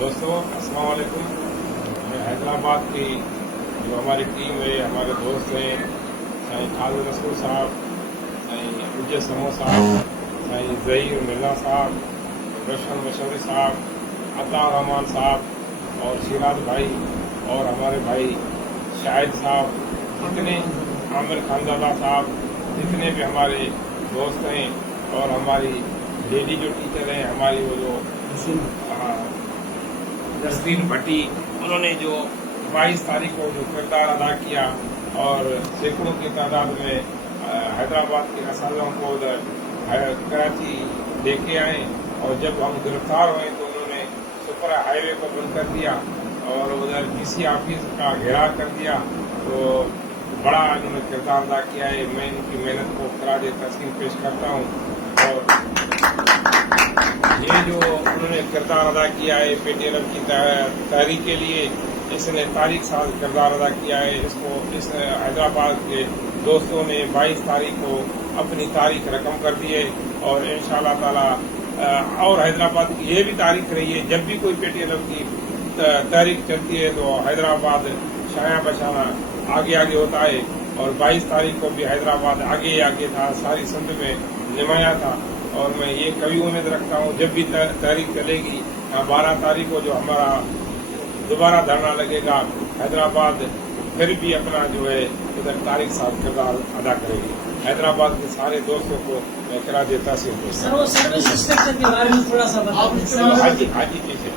دوستوں السلام علیکم. میں حیدرآباد کی جو ہماری ٹیم ہے، ہمارے دوست ہیں، سائیں خالد رسول صاحب، سائیں اجے سمو صاحب، سائیں ظہیر مرزا صاحب، روشن مشوری صاحب، عطا رحمان صاحب اور شیراز بھائی اور ہمارے بھائی شاہد صاحب، جتنے عامر خانزادہ صاحب، جتنے بھی ہمارے دوست ہیں اور ہماری لیڈی جو ٹیچر ہیں، ہماری وہ جو نسرین بھٹی، انہوں نے جو 22 تاریخ کو جو کردار ادا کیا اور سینکڑوں کی تعداد میں حیدرآباد کے اساتذہ کو ادھر کراچی لے کے آئے، اور جب ہم گرفتار ہوئے تو انہوں نے سپر ہائی وے کو بند کر دیا اور ادھر ڈی سی آفس کا گھیراؤ کر دیا. تو بڑا انہوں نے کردار ادا کیا ہے. میں ان کی محنت کو خراج تحسین پیش کرتا ہوں. اور یہ جو انہوں نے کردار ادا کیا ہے پی ٹی ایل ایم کی تحریک کے لیے، اس نے تاریخ ساز کردار ادا کیا ہے. اس حیدرآباد کے دوستوں نے 22 تاریخ کو اپنی تاریخ رقم کر دی ہے، اور انشاءاللہ تعالی اور حیدرآباد کی یہ بھی تاریخ رہی ہے. جب بھی کوئی پی ٹی ایل ایم کی تاریخ چلتی ہے تو حیدرآباد شایع بشانہ آگے ہوتا ہے، اور 22 تاریخ کو بھی حیدرآباد آگے تھا، ساری سندھ میں نمایاں تھا. اور میں یہ کبھی امید رکھتا ہوں جب بھی تاریخ چلے گی، 12 تاریخ کو جو ہمارا دوبارہ دھرنا لگے گا، حیدرآباد پھر بھی اپنا جو ہے ادھر تاریخ ساز کردار ادا کرے گی. حیدرآباد کے سارے دوستوں کو میں خراج تحسین پیش کرتا ہوں. سروس اسٹرکچر کے بارے میں تھوڑا سا بتائیں. حاجی پیچھے